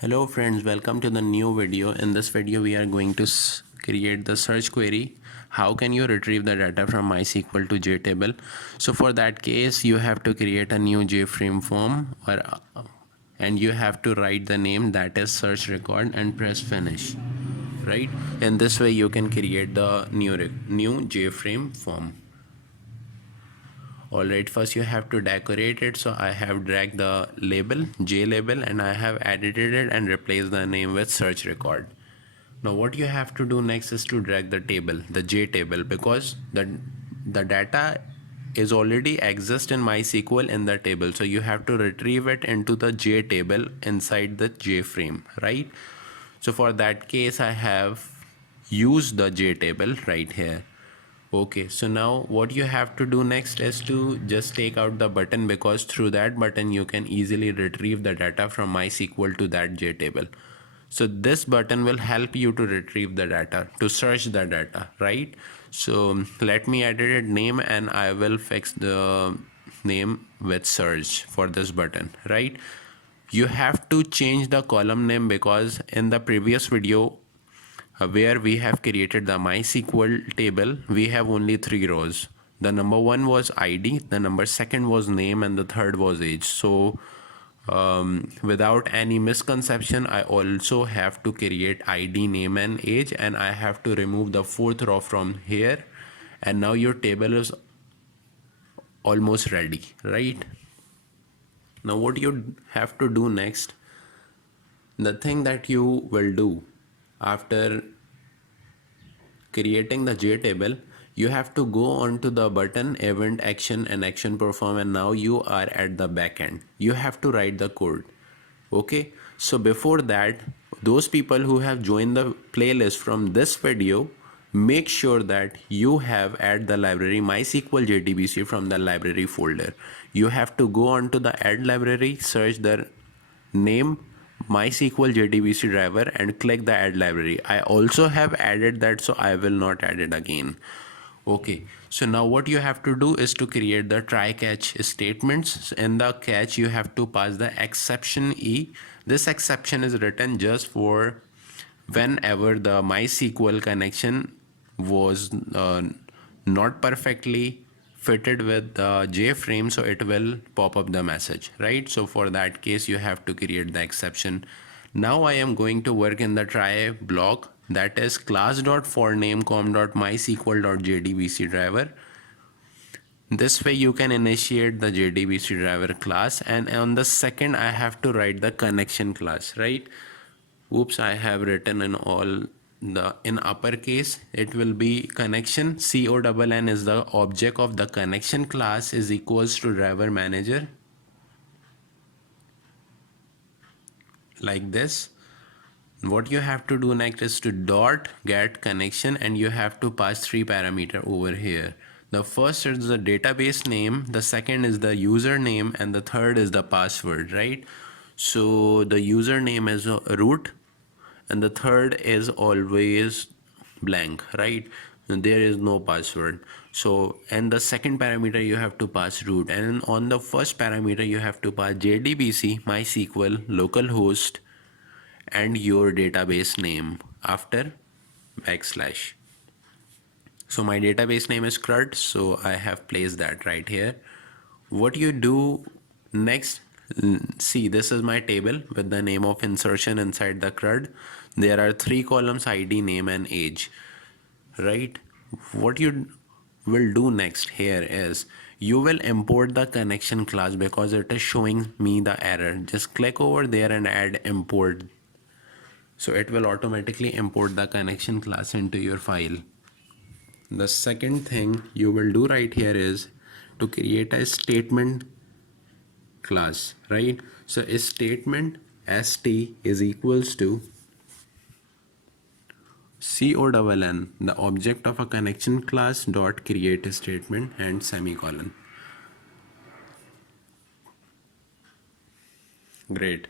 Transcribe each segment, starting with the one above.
Hello friends, welcome to the new video. In this video we are going to create the search query. How can you retrieve the data from MySQL to JTable? So for that case you have to create a new JFrame form and you have to write the name, that is search record, and press finish. Right? In this way you can create the new JFrame form. Alright, first you have to decorate it. So I have dragged the label, J label, and I have edited it and replaced the name with search record. Now what you have to do next is to drag the table, the J table, because the data is already exist in MySQL in the table. So you have to retrieve it into the J table inside the J frame, right? So for that case I have used the J table right here. Okay, so now what you have to do next is to just take out the button, because through that button you can easily retrieve the data from MySQL to that JTable. So this button will help you to retrieve the data, to search the data, right? So let me edit it name and I will fix the name with search for this button, right? You have to change the column name, because in the previous video where we have created the MySQL table, we have only 3 rows. The number 1 was ID, the number 2nd was name, and the 3rd was age. So without any misconception, I also have to create ID, name, and age, and I have to remove the 4th row from here. And now your table is almost ready, right? Now what you have to do next, the thing that you will do after creating the JTable, you have to go onto the button, event, action, and action perform, and now you are at the backend. You have to write the code. Okay, so before that, those people who have joined the playlist from this video, make sure that you have add the library MySQL JDBC from the library folder. You have to go onto the add library, search the name MySQL JDBC driver and click the add library. I also have added that, so I will not add it again. Okay, so now what you have to do is to create the try catch statements. In the catch you have to pass the exception E. This exception is written just for whenever the MySQL connection was not perfectly fitted with the JFrame, so it will pop up the message, right? So for that case you have to create the exception. Now I am going to work in the try block, that is class.forNameCom.MySQL.JDBC driver. This way you can initiate the JDBC driver class, and on the second I have to write the connection class, right? Oops, I have written in uppercase. It will be connection. CONN is the object of the connection class, is equals to driver manager, like this. What you have to do next is to dot get connection, and you have to pass 3 parameters over here. The first is the database name, the second is the username, and the third is the password, right? So the username is root, and the third is always blank, right? There is no password. So, and the second parameter you have to pass root, and on the first parameter you have to pass JDBC, MySQL, localhost, and your database name after backslash. So my database name is CRUD, so I have placed that right here. What you do next, see, this is my table with the name of insertion inside the CRUD. There are 3 columns, ID, name, and age, right? What you will do next here is you will import the connection class, because it is showing me the error. Just click over there and add import. So it will automatically import the connection class into your file. The second thing you will do right here is to create a statement class, right? So a statement st is equals to CONN, the object of a connection class, dot create a statement, and semicolon. Great.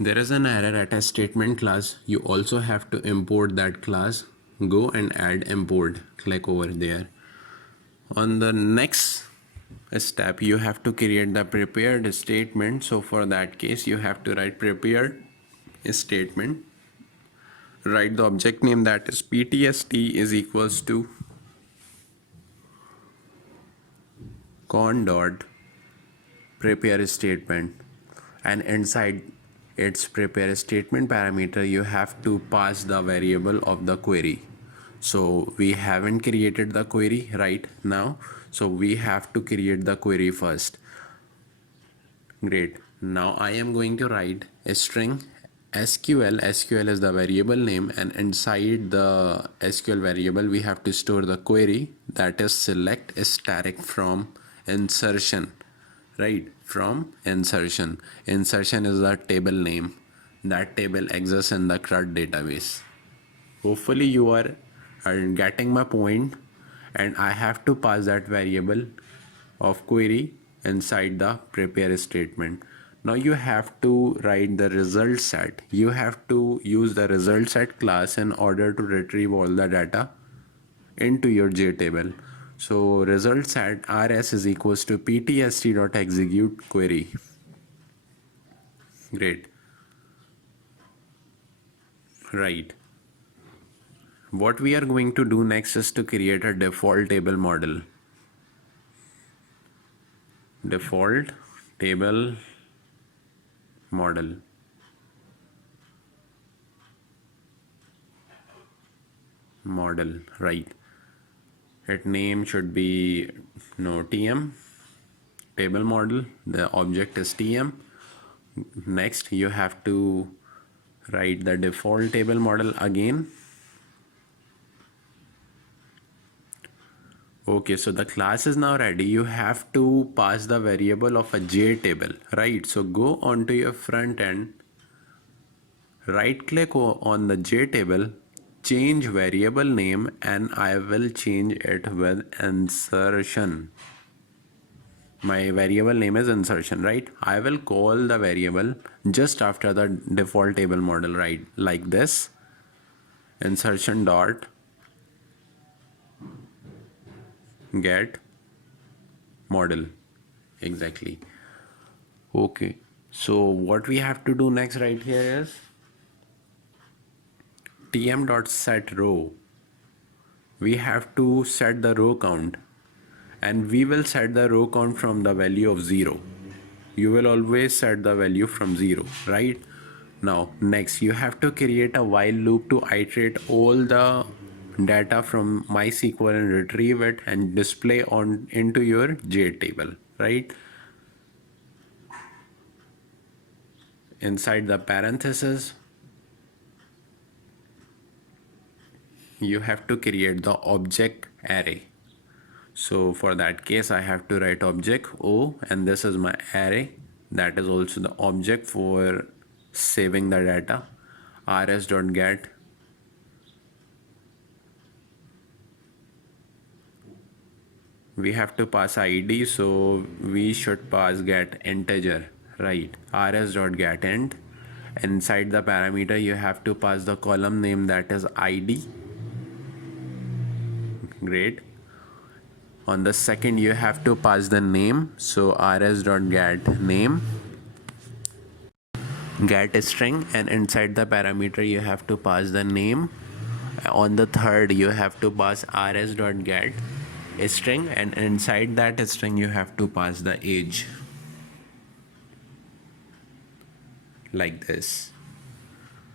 There is an error at a statement class. You also have to import that class. Go and add import, click over there. On the next step, you have to create the prepared statement. So for that case, you have to write prepared statement. Write the object name, that is ptst is equals to con dot prepare statement, and inside its prepare statement parameter you have to pass the variable of the query. So we haven't created the query right now, so we have to create the query first. Great. Now I am going to write a string SQL. SQL is the variable name, and inside the SQL variable we have to store the query, that is select static from insertion. Right, from insertion. Insertion is the table name. That table exists in the CRUD database. Hopefully you are getting my point, and I have to pass that variable of query inside the prepare statement. Now you have to write the result set. You have to use the result set class in order to retrieve all the data into your JTable. So result set rs is equals to ptst.execute query. Great. Right. What we are going to do next is to create a default table model. Default table model. Right. Its name should be tm table model. The object is tm. Next you have to write the default table model again. Okay, so the class is now ready. You have to pass the variable of a JTable, right? So go onto your front end, right click on the JTable, change variable name, and I will change it with insertion. My variable name is insertion, right? I will call the variable just after the default table model, right? Like this, insertion dot get model. Exactly. Okay, so what we have to do next right here is tm.setRow. We have to set the row count, and we will set the row count from the value of 0. You will always set the value from 0, right? Now next you have to create a while loop to iterate all the data from MySQL and retrieve it and display on into your JTable, right? Inside the parenthesis you have to create the object array. So for that case I have to write object O, and this is my array. That is also the object for saving the data. rs.get we have to pass id, so we should pass get integer, right? rs.get int. Inside the parameter you have to pass the column name, that is id. Great. On the second you have to pass the name, so rs.get name, get string, and inside the parameter you have to pass the name. On the third you have to pass rs.get string, and inside that string you have to pass the age, like this.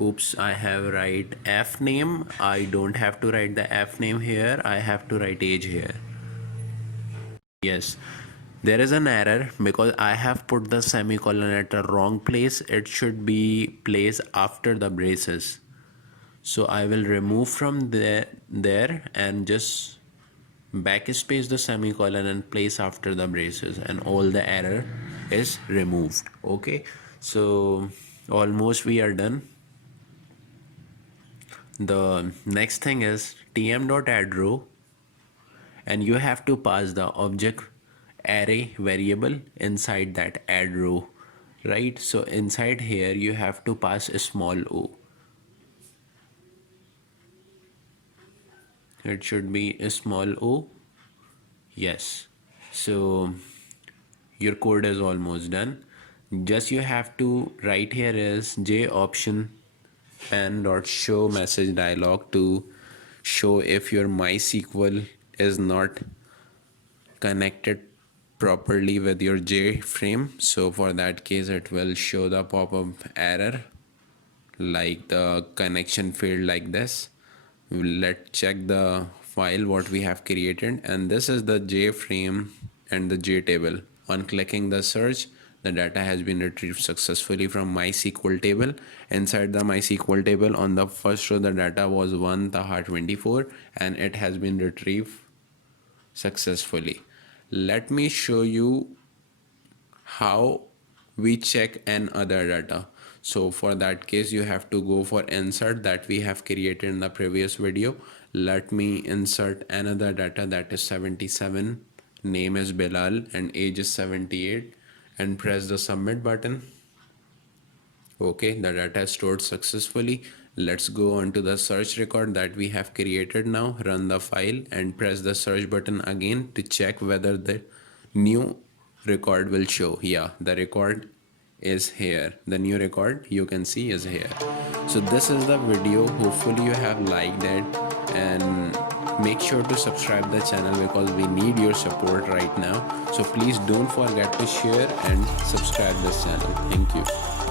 Oops, I have write f name. I don't have to write the f name here, I have to write age here. Yes, there is an error because I have put the semicolon at the wrong place. It should be placed after the braces. So I will remove from there and just backspace the semicolon and place after the braces, and all the error is removed. Okay, so almost we are done. The next thing is tm.addRow, and you have to pass the object array variable inside that add row, right? So inside here you have to pass a small o. It should be a small o. Yes. So your code is almost done. Just you have to write here is j option pen dot show message dialog to show if your MySQL is not connected properly with your J frame. So for that case, it will show the pop-up error like the connection failed like this. Let's check the file what we have created, and this is the J frame and the J table. On clicking the search, the data has been retrieved successfully from MySQL table. Inside the MySQL table, on the first row the data was 1 Taha 24 and it has been retrieved successfully. Let me show you how we check an other data. So for that case, you have to go for insert that we have created in the previous video. Let me insert another data, that is 77, name is Bilal and age is 78, and press the submit button. Okay, the data is stored successfully. Let's go on to the search record that we have created now. Run the file and press the search button again to check whether the new record will show. Yeah, the record is here. The new record you can see is here. So this is the video. Hopefully you have liked it, and make sure to subscribe the channel because we need your support right now. So please don't forget to share and subscribe this channel. Thank you.